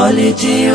خليجي.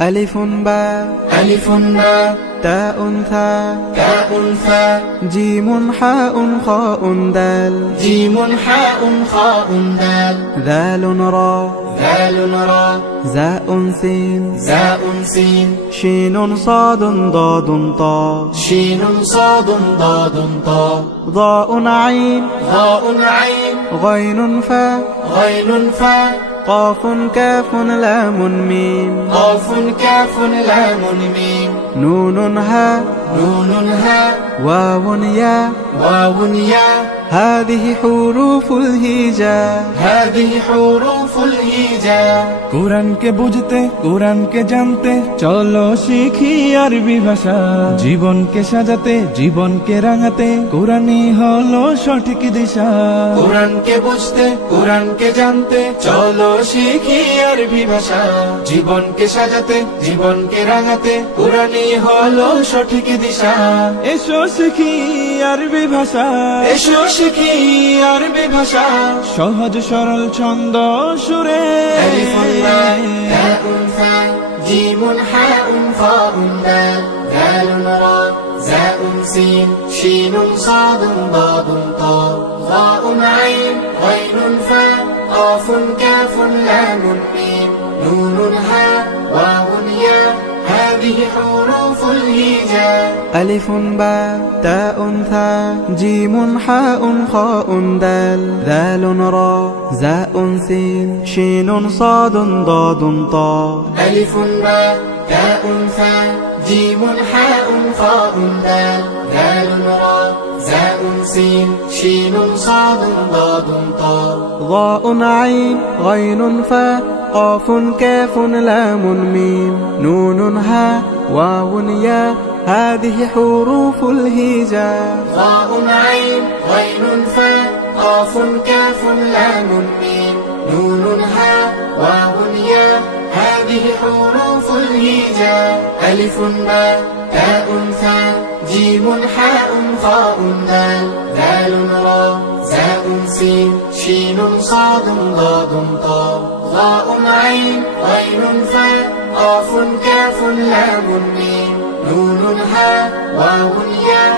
ألف باء ألف باء تاء ثاء تاء ثاء جيم حاء خاء دال جيم حاء خاء دال ذال را ذال را زاء سين زاء سين شين صاد ضاد طاء شين صاد ضاد طاء ضاء عين ضاء عين غين فاء غين فاء قاف كاف لام ميم قاف كاف لام ميم نون هاء نون هاء واو ياء واو ياء هذه حروف الهجاء هذه حروف الهجاء। কোরআনকে বুঝতে কোরআনকে জানতে চলো শিখি আরবি ভাষা, জীবনকে সাজাতে জীবনকে রাঙাতে কোরআনই হলো সঠিক দিশা। কোরআনকে বুঝতে কোরআনকে জানতে চলো শিখি আরবি ভাষা, জীবনকে সাজাতে জীবনকে রাঙাতে কোরআনই হলো সঠিক দিশা। এসো শিখি আরবি ভাষা, এসো শিখি আরবি ভাষা, সহজ সরল ছন্দ সুরে। ألف باء تاء ثاء جيم حاء خاء دال ذال را زاء سين شين صاد ضاد طاء ظاء عين غين فاء قاف كاف لام ميم نون هاء واو ياء هذه حروف الهجاء। ألف باء تاء ثاء جيم حاء خاء دال ذال را زاء سين شين صاد ضاد طاء ألف باء تاء ثاء جيم حاء خاء دال ذال را زاء سين شين صاد ضاد طاء ضاء عين غين فاء قاف كاف لام ميم نون هاء واو ياء هذه حروف الهجاء. ضاء عين غين فاء قاف كاف لام ميم نون هاء واو ياء هذه حروف الهجاء. ألف باء تاء ثاء جيم حاء خاء دال ذال را زاء سين شين صاد ضاد طاء ضاء عين غين فاء قاف كاف لام ميم نون هاء واو ياء